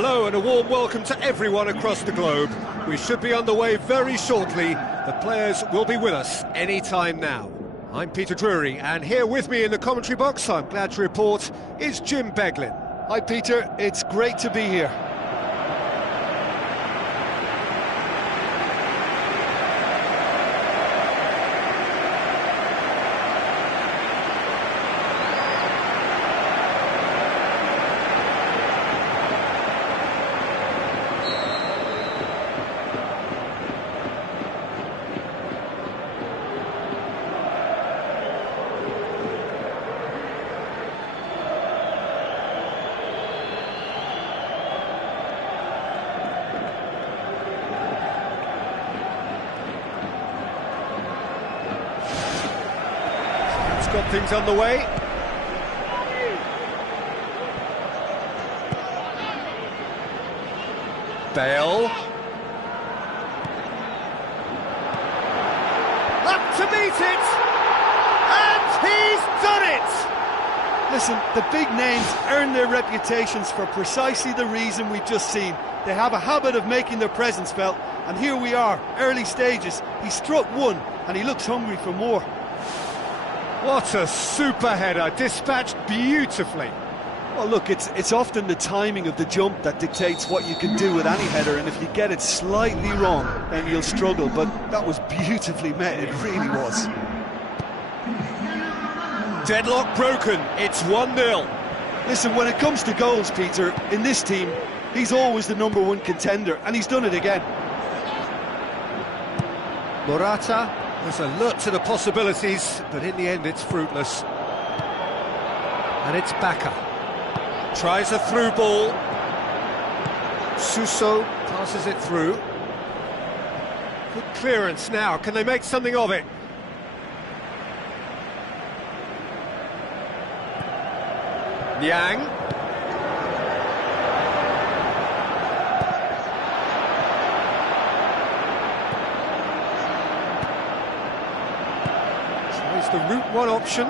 Hello and a warm welcome to everyone across the globe. We should be underway very shortly. The players will be with us any time now. I'm Peter Drury, and here with me in the commentary box, I'm glad to report, is Jim Beglin. Hi Peter, it's great to be here. Got things underway. Bale. Up to meet it! And he's done it! Listen, the big names earn their reputations for precisely the reason we've just seen. They have a habit of making their presence felt, and here we are, early stages. He struck one, and he looks hungry for more. What a super header, dispatched beautifully. Well, look, it's often the timing of the jump that dictates what you can do with any header, and if you get it slightly wrong, then you'll struggle, but that was beautifully met, it really was. Deadlock broken, it's 1-0. Listen, when it comes to goals, Peter, in this team, he's always the #1 contender, and he's done it again. Morata was alert to the possibilities, but in the end it's fruitless. And it's Baka. Tries a through ball. Suso passes it through. Good clearance now, can they make something of it? Niang. It's the route one option.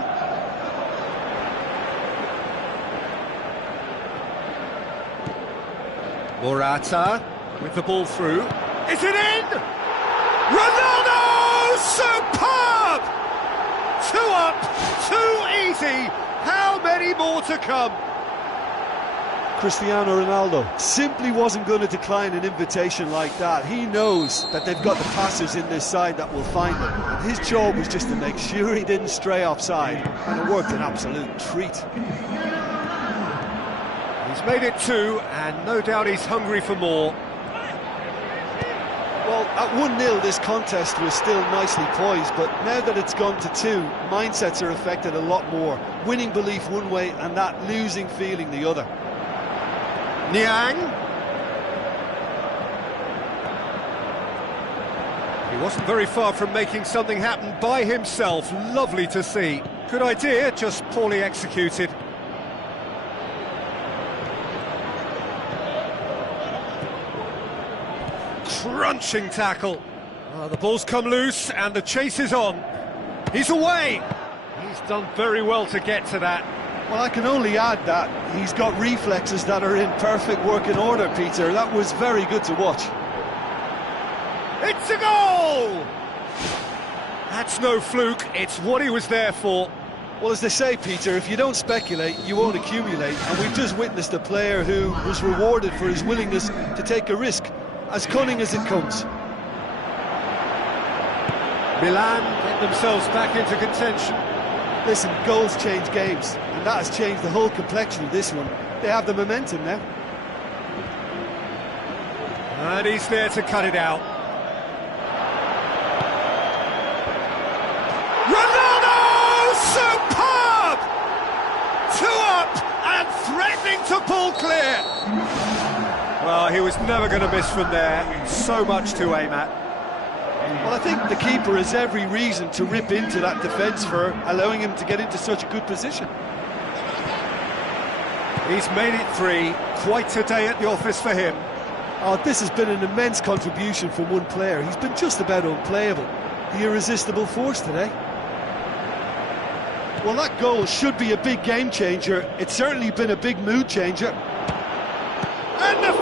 Morata with the ball through. Is it in? Ronaldo! Superb! 2 up, 2 easy. How many more to come? Cristiano Ronaldo simply wasn't going to decline an invitation like that. He knows that they've got the passers in this side that will find them. And his job was just to make sure he didn't stray offside, and it worked an absolute treat. He's made it 2, and no doubt he's hungry for more. Well, at 1-0 this contest was still nicely poised, but now that it's gone to 2, mindsets are affected a lot more. Winning belief one way and that losing feeling the other. Niang. He wasn't very far from making something happen by himself. Lovely to see. Good idea, just poorly executed. Crunching tackle. Oh, the ball's come loose and the chase is on. He's away. He's done very well to get to that. Well, I can only add that he's got reflexes that are in perfect working order, Peter. That was very good to watch. It's a goal! That's no fluke, it's what he was there for. Well, as they say, Peter, if you don't speculate, you won't accumulate. And we've just witnessed a player who was rewarded for his willingness to take a risk, as cunning as it comes. Milan get themselves back into contention. Listen, goals change games, and that has changed the whole complexion of this one. They have the momentum now. And he's there to cut it out. Ronaldo! Superb! 2 up and threatening to pull clear. Well, he was never going to miss from there. So much to aim at. Well, I think the keeper has every reason to rip into that defence for allowing him to get into such a good position. He's made it 3. Quite a day at the office for him. Oh, this has been an immense contribution from one player. He's been just about unplayable. The irresistible force today. Well, that goal should be a big game changer. It's certainly been a big mood changer. And the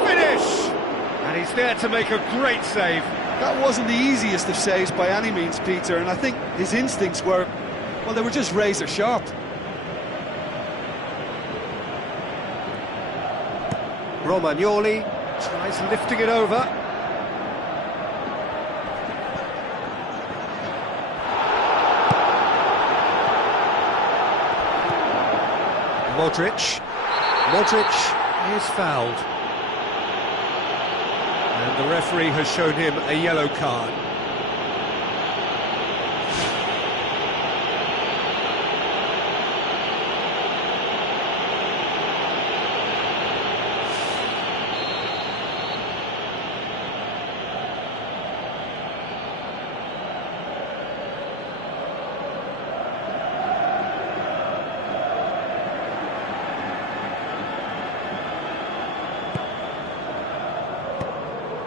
And he's there to make a great save. That wasn't the easiest of saves by any means, Peter, and I think his instincts were, well, they were just razor sharp. Romagnoli tries lifting it over. Modric is fouled. And the referee has shown him a yellow card.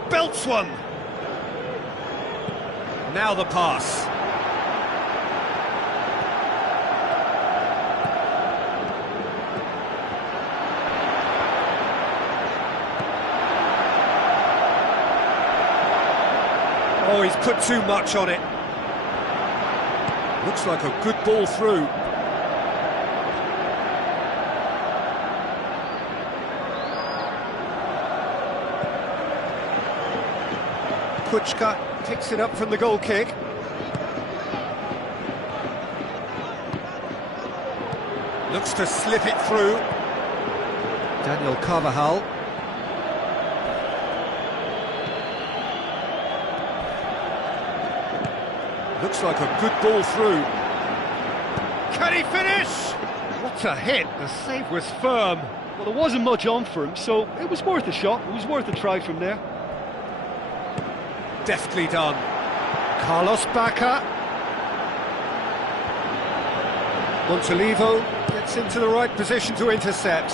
Belts one. Now the pass. Oh, he's put too much on it. Looks like a good ball through. Kuchka picks it up from the goal kick. Looks to slip it through. Daniel Carvajal. Looks like a good ball through. Can he finish? What a hit, the save was firm. Well, there wasn't much on for him, so it was worth a shot, it was worth a try from there. Deftly done. Carlos Bacca. Montolivo gets into the right position to intercept.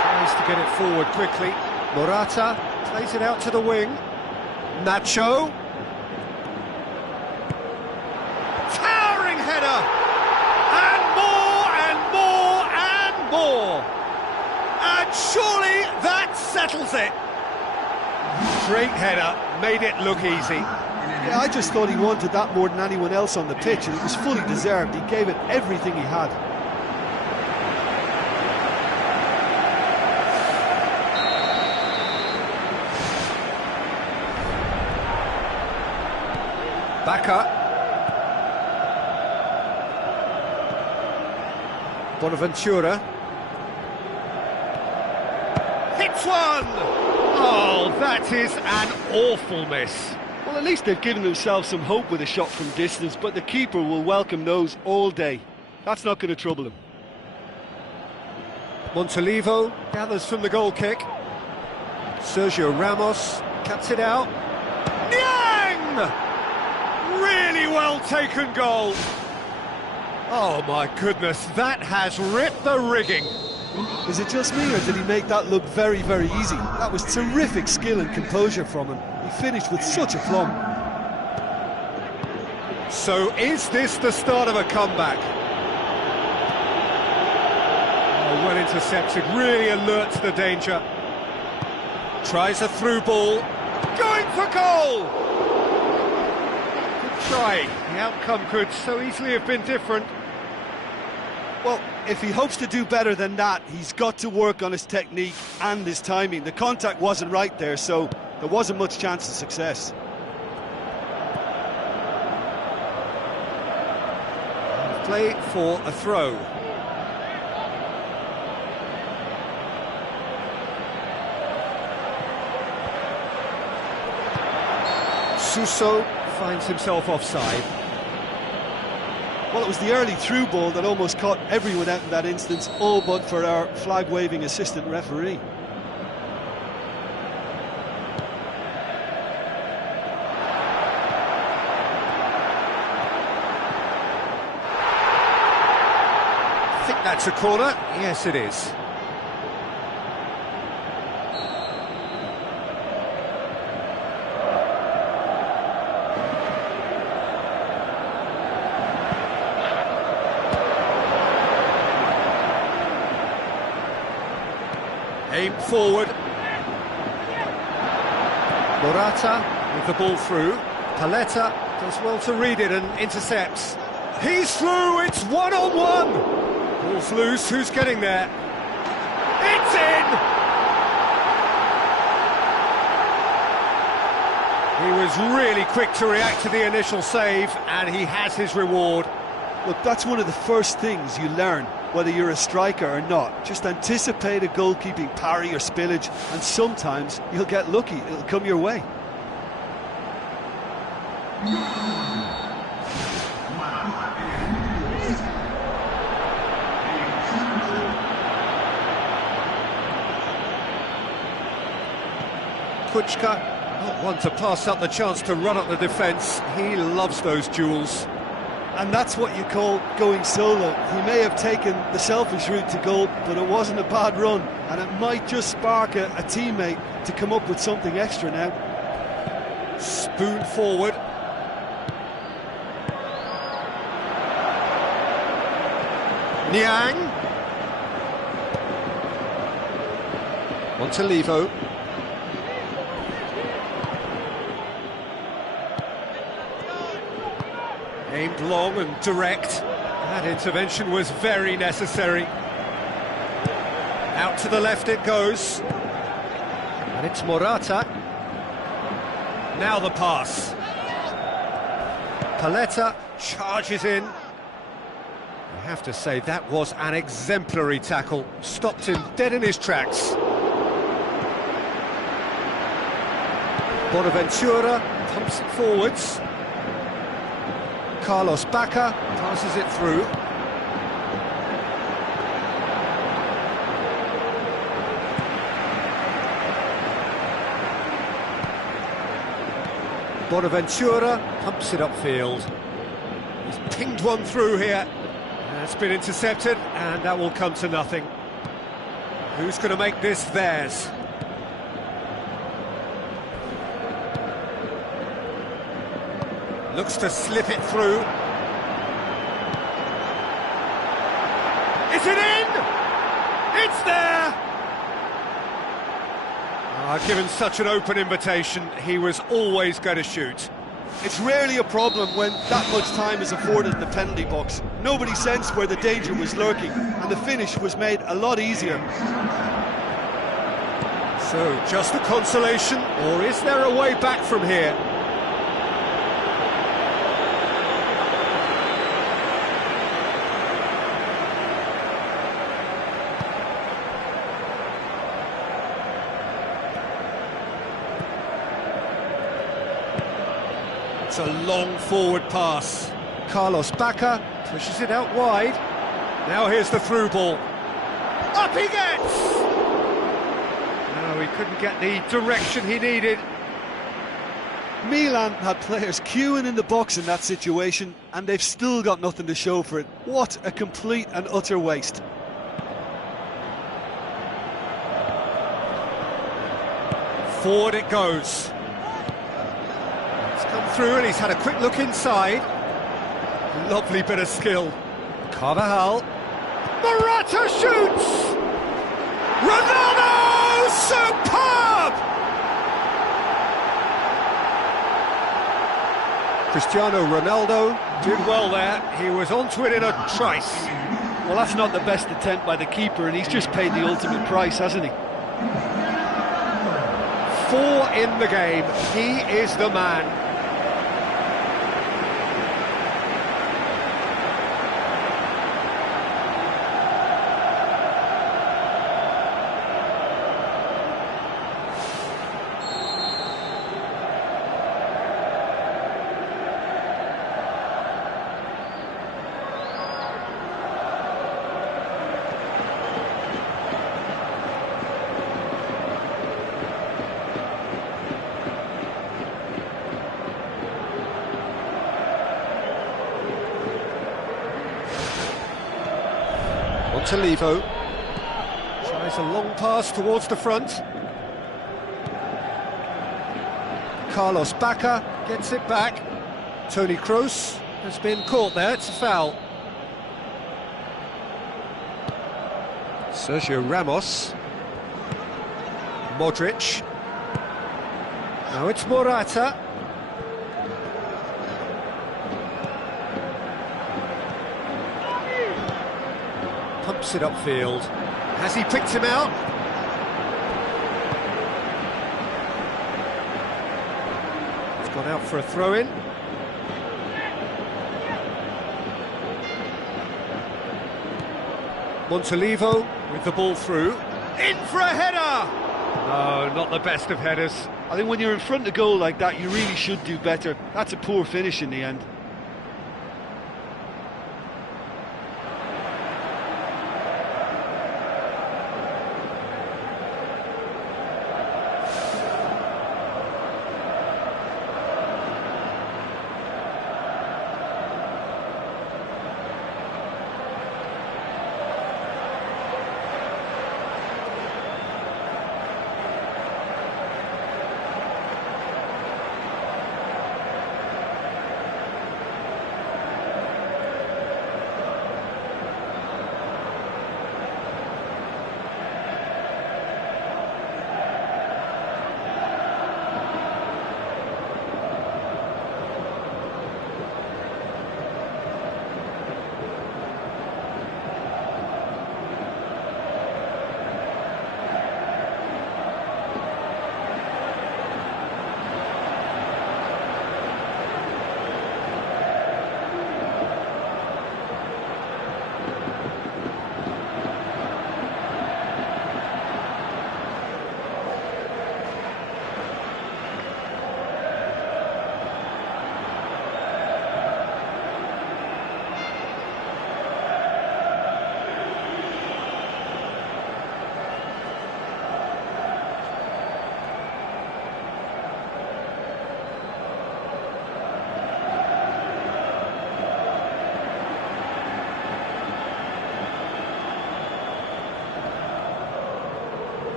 Tries to get it forward quickly. Morata plays it out to the wing. Nacho. Header, and more, and surely that settles it. Great header, made it look easy. Yeah, I just thought he wanted that more than anyone else on the pitch, and it was fully deserved. He gave it everything he had. Bacca. Bonaventura hits one! Oh, that is an awful miss. Well, at least they've given themselves some hope with a shot from distance, but the keeper will welcome those all day. That's not going to trouble him. Montolivo gathers from the goal kick. Sergio Ramos cuts it out. Niang! Really well taken goal. Oh my goodness, that has ripped the rigging. Is it just me, or did he make that look very, very easy? That was terrific skill and composure from him. He finished with such aplomb. So is this the start of a comeback? Oh, well intercepted, really alert to the danger. Tries a through ball, going for goal! Good try, the outcome could so easily have been different. Well, if he hopes to do better than that, he's got to work on his technique and his timing. The contact wasn't right there, so there wasn't much chance of success. Play for a throw. Suso finds himself offside. Well, it was the early through ball that almost caught everyone out in that instance, all but for our flag-waving assistant referee. I think that's a corner. Yes, it is. Aimed forward. Morata with the ball through. Paletta does well to read it and intercepts. He's through, it's one-on-one! Ball's loose, who's getting there? It's in! He was really quick to react to the initial save, and he has his reward. Look, that's one of the first things you learn, whether you're a striker or not. Just anticipate a goalkeeping parry or spillage, and sometimes you'll get lucky, it'll come your way. Kuchka, not one to pass up the chance to run up the defence. He loves those duels. And that's what you call going solo. He may have taken the selfish route to goal, but it wasn't a bad run, and it might just spark a teammate to come up with something extra now. Spoon forward. Niang. Montalivo. Aimed long and direct. That intervention was very necessary. Out to the left it goes. And it's Morata. Now the pass. Paletta charges in. I have to say, that was an exemplary tackle. Stopped him dead in his tracks. Bonaventura pumps it forwards. Carlos Bacca passes it through. Bonaventura pumps it upfield. He's pinged one through here. It's been intercepted, and that will come to nothing. Who's going to make this theirs? Looks to slip it through. Is it in? It's there! Given such an open invitation, he was always going to shoot. It's rarely a problem when that much time is afforded in the penalty box. Nobody sensed where the danger was lurking, and the finish was made a lot easier. So, just a consolation, or is there a way back from here? It's a long forward pass. Carlos Bacca pushes it out wide. Now here's the through ball. Up he gets! No, he couldn't get the direction he needed. Milan had players queuing in the box in that situation, and they've still got nothing to show for it. What a complete and utter waste. Forward it goes. Come through, and he's had a quick look inside. Lovely bit of skill. Carvajal. Morata shoots! Ronaldo! Superb! Cristiano Ronaldo did well there. He was onto it in a trice. Well, that's not the best attempt by the keeper, and he's just paid the ultimate price, hasn't he? 4 in the game. He is the man. Montalivo tries a long pass towards the front. Carlos Bacca gets it back. Toni Kroos has been caught there, it's a foul. Sergio Ramos. Modric. Now it's Morata. Pumps it upfield. Has he picked him out? It's gone out for a throw-in. Montolivo with the ball through. In for a header! No, not the best of headers. I think when you're in front of goal like that, you really should do better. That's a poor finish in the end.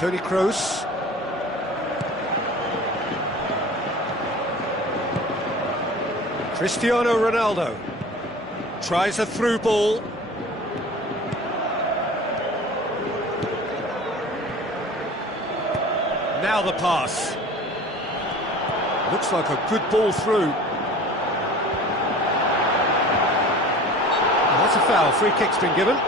Toni Kroos. Cristiano Ronaldo tries a through ball. Now the pass. Looks like a good ball through. That's a foul. Free kick's been given.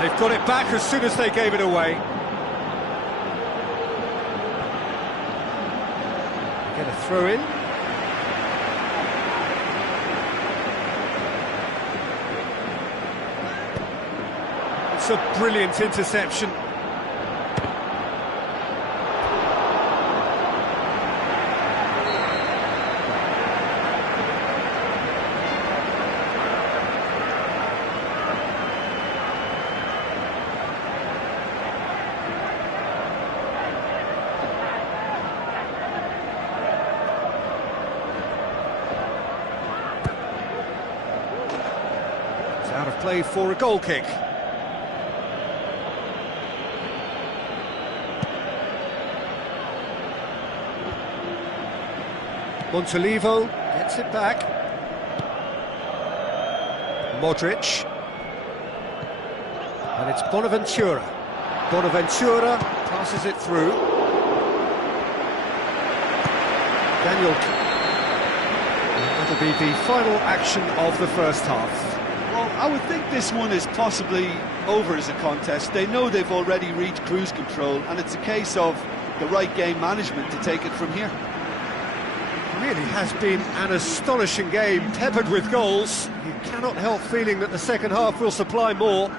They've got it back as soon as they gave it away. Get a throw in. It's a brilliant interception. Out of play for a goal kick. Montolivo gets it back. Modric. And it's Bonaventura. Bonaventura passes it through. Daniel. That'll be the final action of the first half. Well, I would think this one is possibly over as a contest. They know they've already reached cruise control, and it's a case of the right game management to take it from here. It really has been an astonishing game, peppered with goals. You cannot help feeling that the second half will supply more.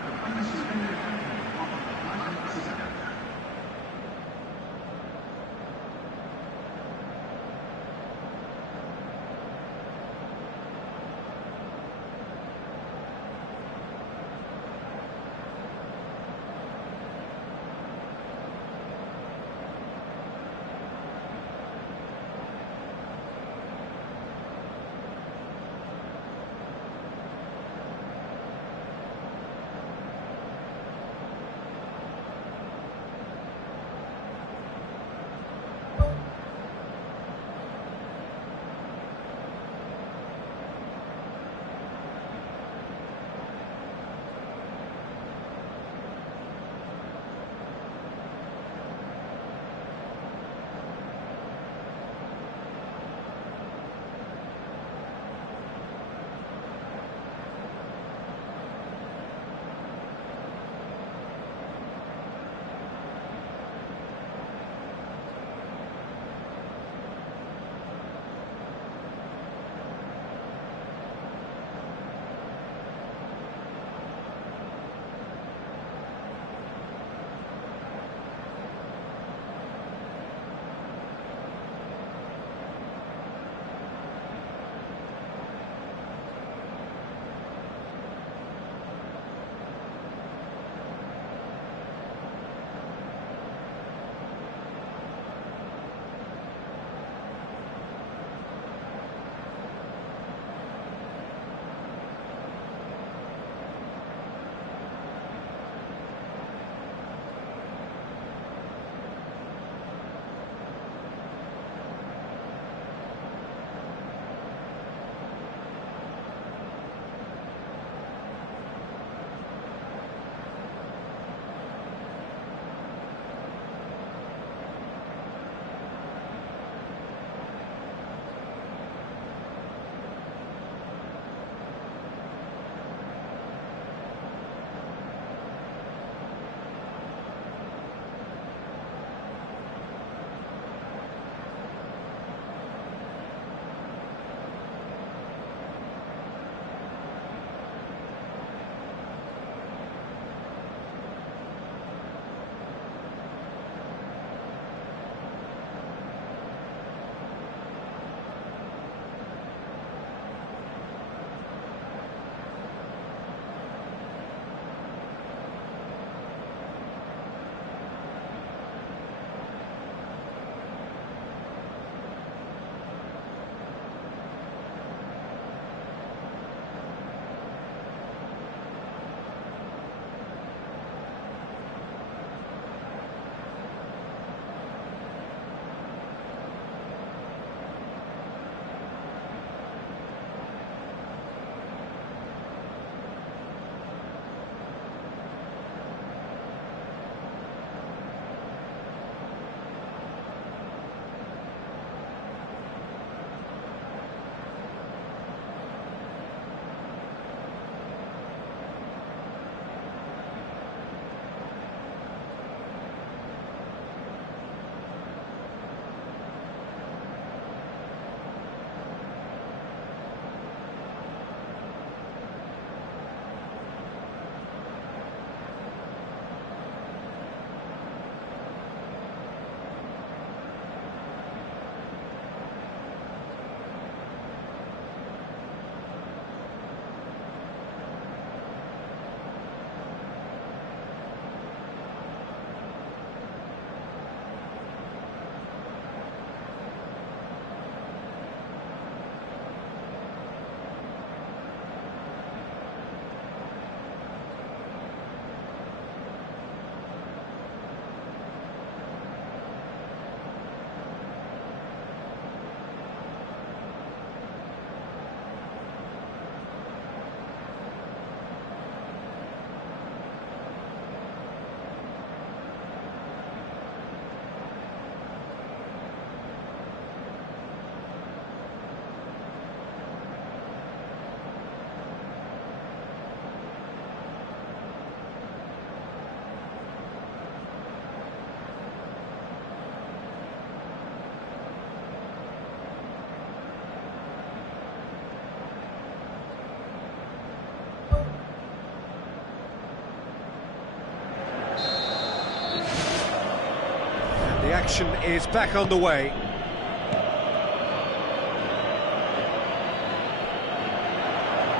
And the action is back on the way.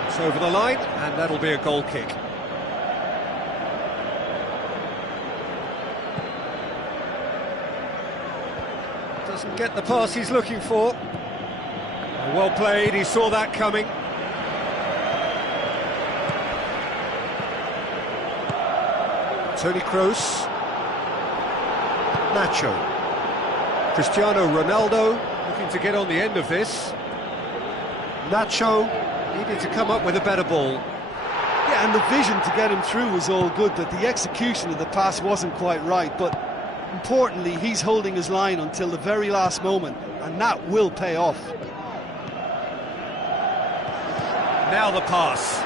It's over the line, and that'll be a goal kick. Doesn't get the pass he's looking for. Well played, he saw that coming. Toni Kroos. Nacho. Cristiano Ronaldo looking to get on the end of this. Nacho needed to come up with a better ball. Yeah, and the vision to get him through was all good, but the execution of the pass wasn't quite right. But importantly, he's holding his line until the very last moment, and that will pay off. Now the pass.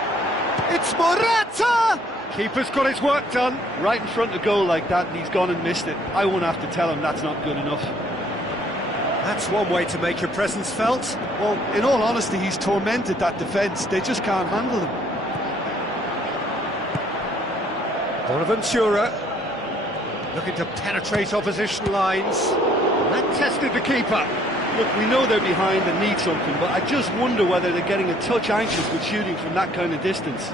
It's Morata! Keeper's got his work done. Right in front of goal like that, and he's gone and missed it. I won't have to tell him that's not good enough. That's one way to make your presence felt. Well, in all honesty, he's tormented that defence. They just can't handle him. Bonaventura looking to penetrate opposition lines. That tested the keeper. Look, we know they're behind and need something, but I just wonder whether they're getting a touch anxious with shooting from that kind of distance.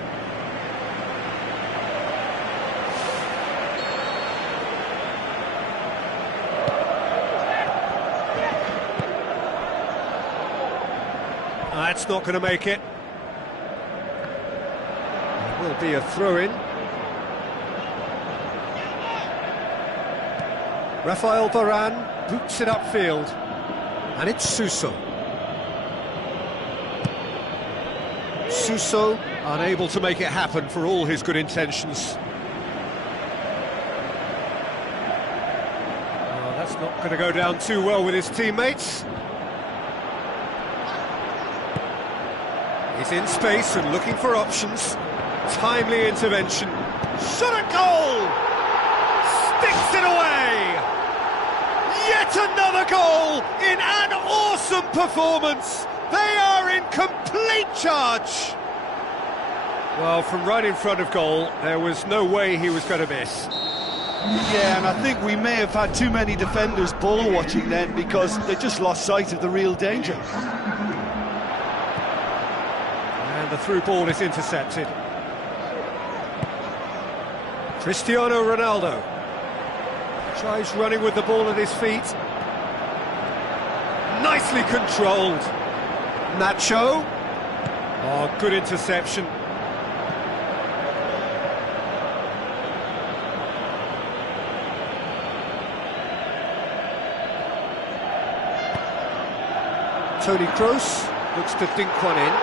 That's not going to make it. It will be a throw-in. Rafael Varane boots it upfield. And it's Suso. Suso unable to make it happen for all his good intentions. Oh, that's not going to go down too well with his teammates. He's in space and looking for options. Timely intervention. Shot at goal! Sticks it away! Yet another goal in an awesome performance. They are in complete charge. Well, from right in front of goal, there was no way he was going to miss. Yeah, and I think we may have had too many defenders ball watching then, because they just lost sight of the real danger. And the through ball is intercepted. Cristiano Ronaldo tries running with the ball at his feet. Nicely controlled. Nacho. Oh, good interception. Toni Kroos looks to dink one in.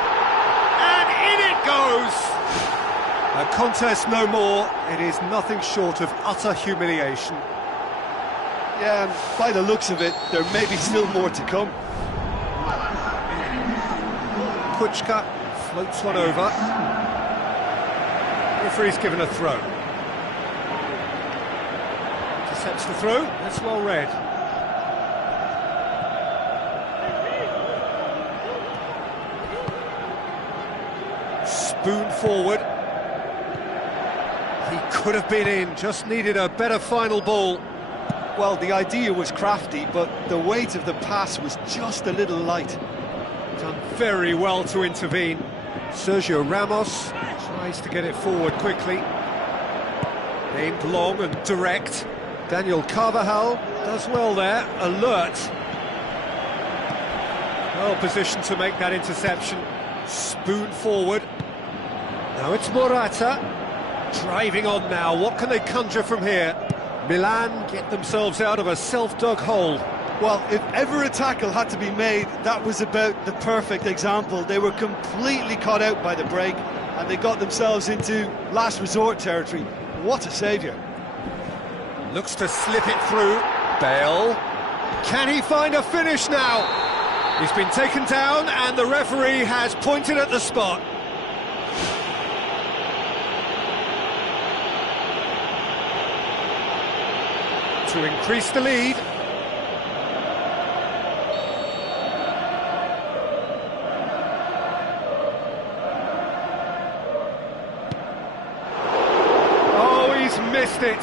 And in it goes! A contest no more. It is nothing short of utter humiliation. Yeah, and by the looks of it, there may be still more to come. Kuchka floats one over. Referee's given a throw. Intercepts the throw. That's well read. Spoon forward. He could have been in, just needed a better final ball. Well, the idea was crafty, but the weight of the pass was just a little light. Done very well to intervene. Sergio Ramos tries to get it forward quickly. Aimed long and direct. Daniel Carvajal does well there, alert. Well positioned to make that interception. Spoon forward. Now it's Morata. Driving on now, what can they conjure from here? Milan get themselves out of a self-dug hole. Well, if ever a tackle had to be made, that was about the perfect example. They were completely caught out by the break, and they got themselves into last resort territory. What a saviour. Looks to slip it through. Bale. Can he find a finish now? He's been taken down, and the referee has pointed at the spot. To increase the lead. missed it.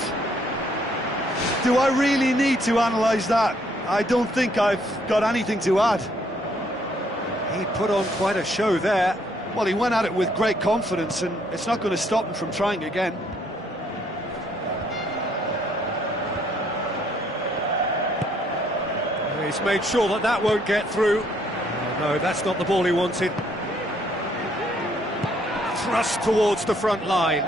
Do I really need to analyse that? I don't think I've got anything to add. He put on quite a show there. Well, he went at it with great confidence, and it's not going to stop him from trying again. He's made sure that that won't get through. Oh, no, that's not the ball he wanted. Thrust towards the front line.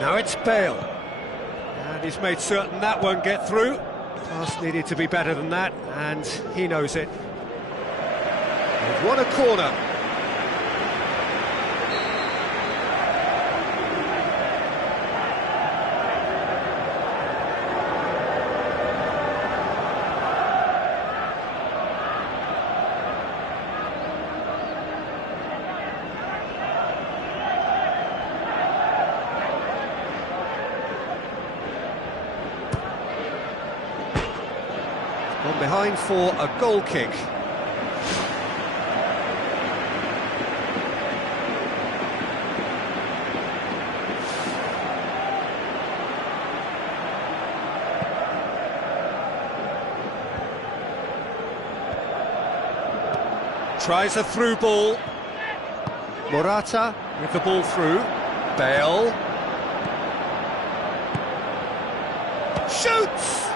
Now it's Bale. And he's made certain that won't get through. Pass needed to be better than that, and he knows it. They've won a corner. Gone behind for a goal kick. Tries a through ball. Morata with the ball through. Bale. Shoots!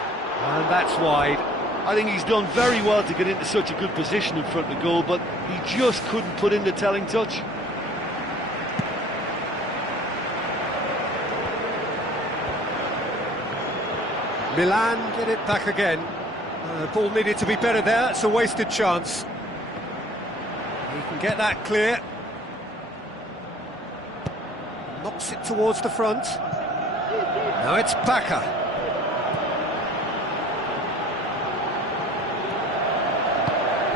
And that's wide. I think he's done very well to get into such a good position in front of the goal, but he just couldn't put in the telling touch. Milan get it back again. The ball needed to be better there, it's a wasted chance. He can get that clear. Knocks it towards the front. Now it's Bacca.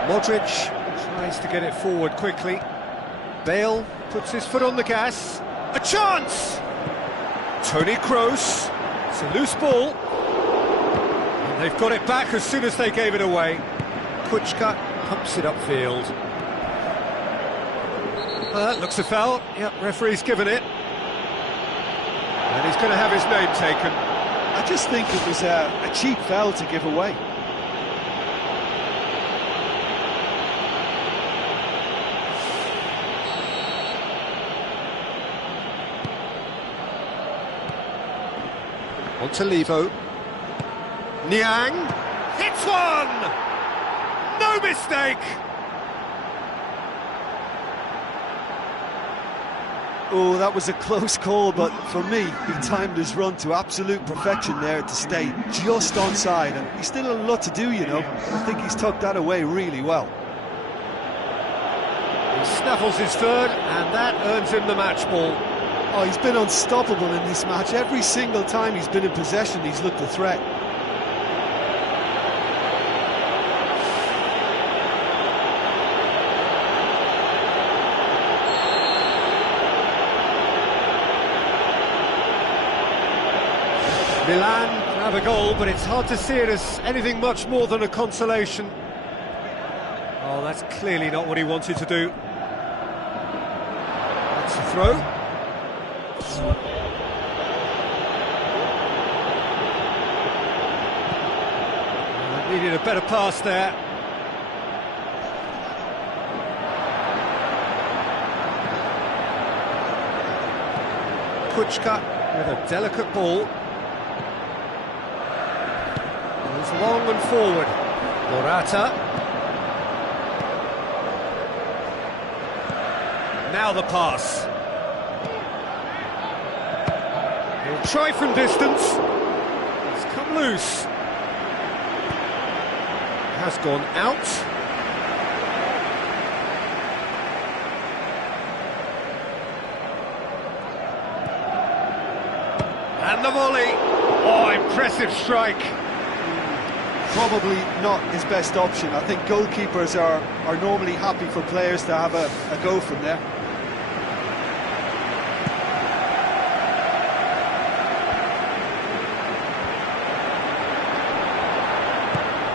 Modric tries to get it forward quickly. Bale puts his foot on the gas. A chance! Toni Kroos. It's a loose ball. And they've got it back as soon as they gave it away. Kuchka pumps it upfield. That looks a foul. Yep, referee's given it. And he's going to have his name taken. I just think it was a cheap foul to give away. On to Levo. Niang hits one! No mistake! Oh, that was a close call, but for me, he timed his run to absolute perfection there to stay just onside, and he's still a lot to do, you know. I think he's tucked that away really well. He snaffles his third, and that earns him the match ball. Oh, he's been unstoppable in this match. Every single time he's been in possession, he's looked a threat. Milan have a goal, but it's hard to see it as anything much more than a consolation. Oh, that's clearly not what he wanted to do. That's a throw. Needed a better pass there. Kuchka with a delicate ball. Goes long and forward. Morata. Now the pass. He'll try from distance. It's come loose. Has gone out. And the volley. Oh, impressive strike. Probably not his best option. I think goalkeepers are normally happy for players to have a go from there.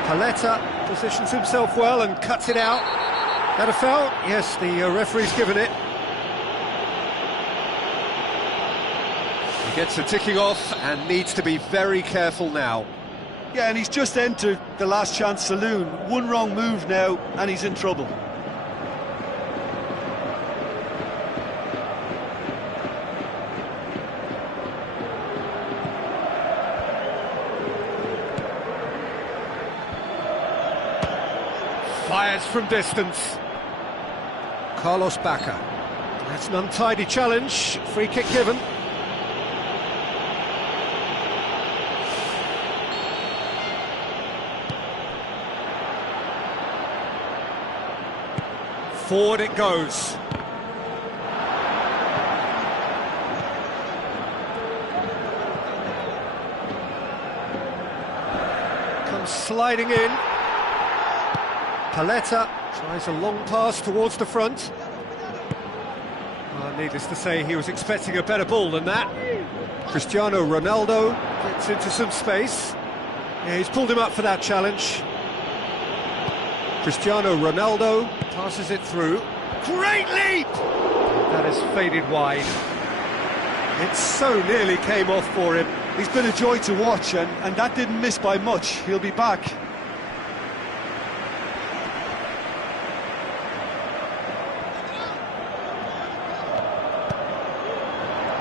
Paletta positions himself well and cuts it out. That a foul? Yes, the referee's given it. Gets a ticking off and needs to be very careful now. Yeah, and he's just entered the last chance saloon. One wrong move now, and he's in trouble. Fires from distance. Carlos Bacca. That's an untidy challenge. Free kick given. Forward it goes. Comes sliding in. Paletta tries a long pass towards the front. Well, needless to say, he was expecting a better ball than that. Cristiano Ronaldo gets into some space. Yeah, he's pulled him up for that challenge. Cristiano Ronaldo passes it through. Great leap! That has faded wide. It so nearly came off for him. He's been a joy to watch, and that didn't miss by much. He'll be back.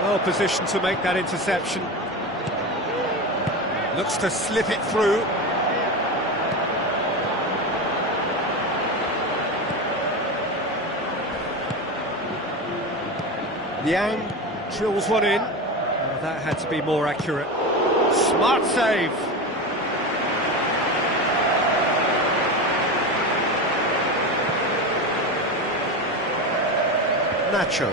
Well positioned to make that interception. Looks to slip it through. Yang drills one in. Oh, that had to be more accurate. Smart save. Nacho.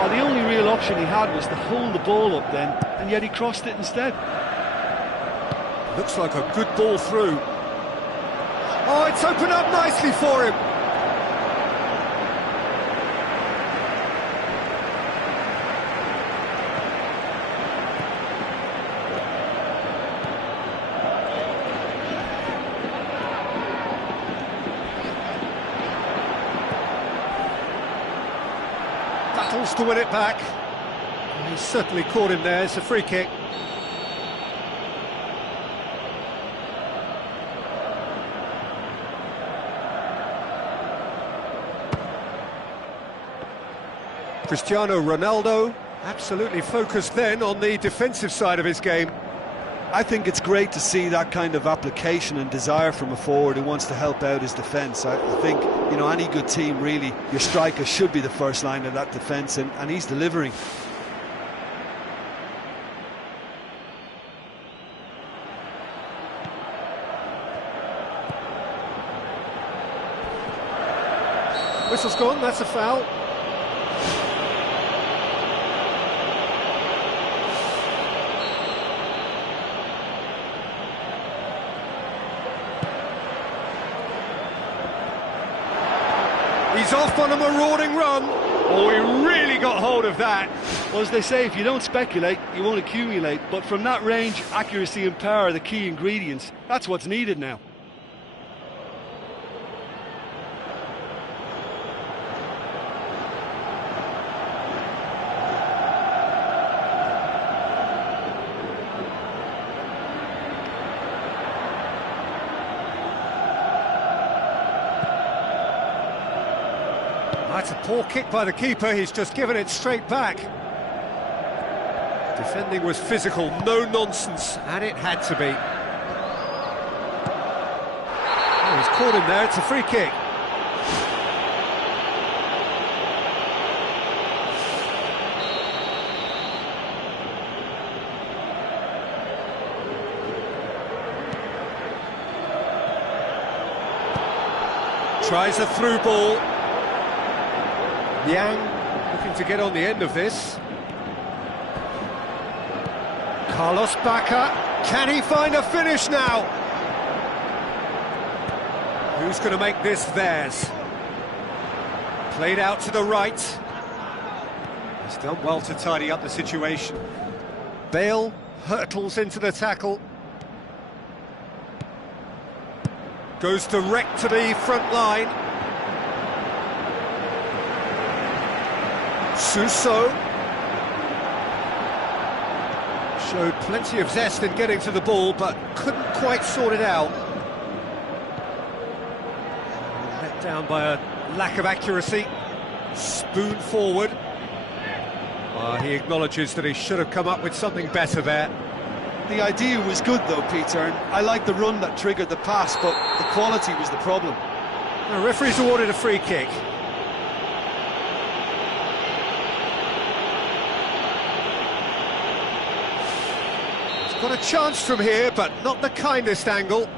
Oh, the only real option he had was to hold the ball up then, and yet he crossed it instead. Looks like a good ball through. Oh, it's opened up nicely for him. Battles to win it back. He's certainly caught him there. It's a free kick. Cristiano Ronaldo, absolutely focused then on the defensive side of his game. I think it's great to see that kind of application and desire from a forward who wants to help out his defence. I think, you know, any good team, really, your striker should be the first line of that defence, and he's delivering. Whistle's gone, that's a foul. He's off on a marauding run. Oh, he really got hold of that. Well, as they say, if you don't speculate, you won't accumulate. But from that range, accuracy and power are the key ingredients. That's what's needed now. That's a poor kick by the keeper, he's just given it straight back. Defending was physical, no nonsense, and it had to be. Oh, he's caught him there, it's a free kick. Tries a through ball. Yang looking to get on the end of this. Carlos Bacca, can he find a finish now? Who's going to make this theirs? Played out to the right. He's done well to tidy up the situation. Bale hurtles into the tackle. Goes direct to the front line. Suso. Showed plenty of zest in getting to the ball, but couldn't quite sort it out. Let down by a lack of accuracy. Spoon forward. He acknowledges that he should have come up with something better there. The idea was good though, Peter, and I like the run that triggered the pass, but the quality was the problem. The referee's awarded a free kick. He's got a chance from here, but not the kindest angle.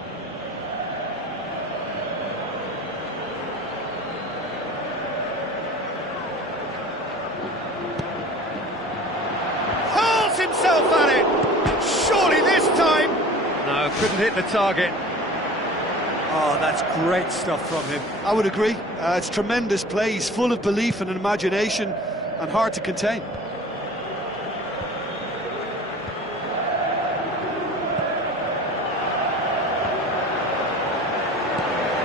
Hurls himself at it! Surely this time! No, couldn't hit the target. Oh, that's great stuff from him. I would agree. It's tremendous play. He's full of belief and imagination and hard to contain.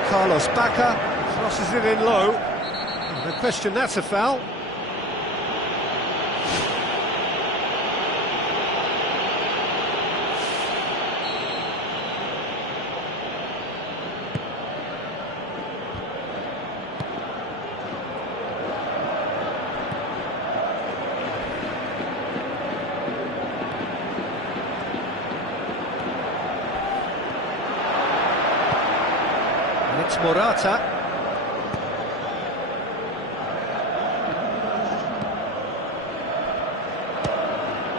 Carlos Bacca crosses it in low. No question, that's a foul. It's Morata.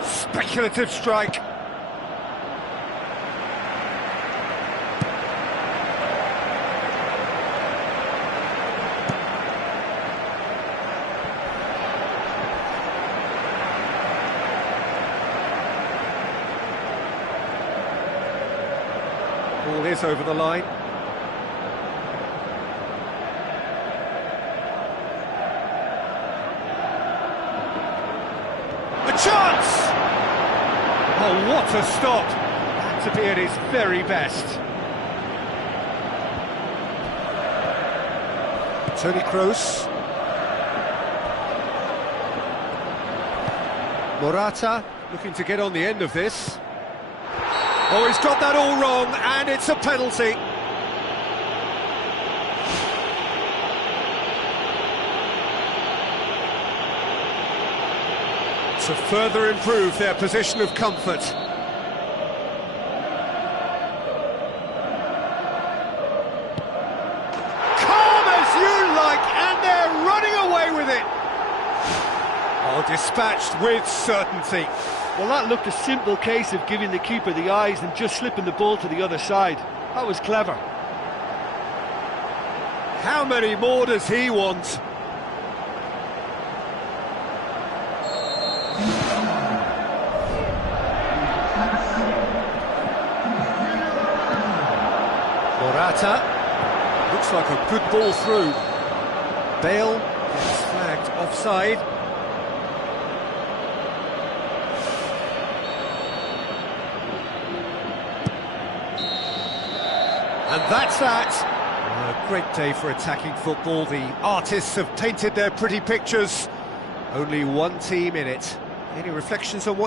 Speculative strike. Ball is over the line. Chance! Oh, what a stop! Had to be at his very best. Toni Kroos. Morata looking to get on the end of this. Oh, he's got that all wrong, and it's a penalty. To further improve their position of comfort. Calm as you like, and they're running away with it. Oh, dispatched with certainty. Well, that looked a simple case of giving the keeper the eyes and just slipping the ball to the other side. That was clever. How many more does he want? Morata, looks like a good ball through. Bale gets flagged offside. And that's that. A great day for attacking football. The artists have painted their pretty pictures. Only one team in it. Any reflections on what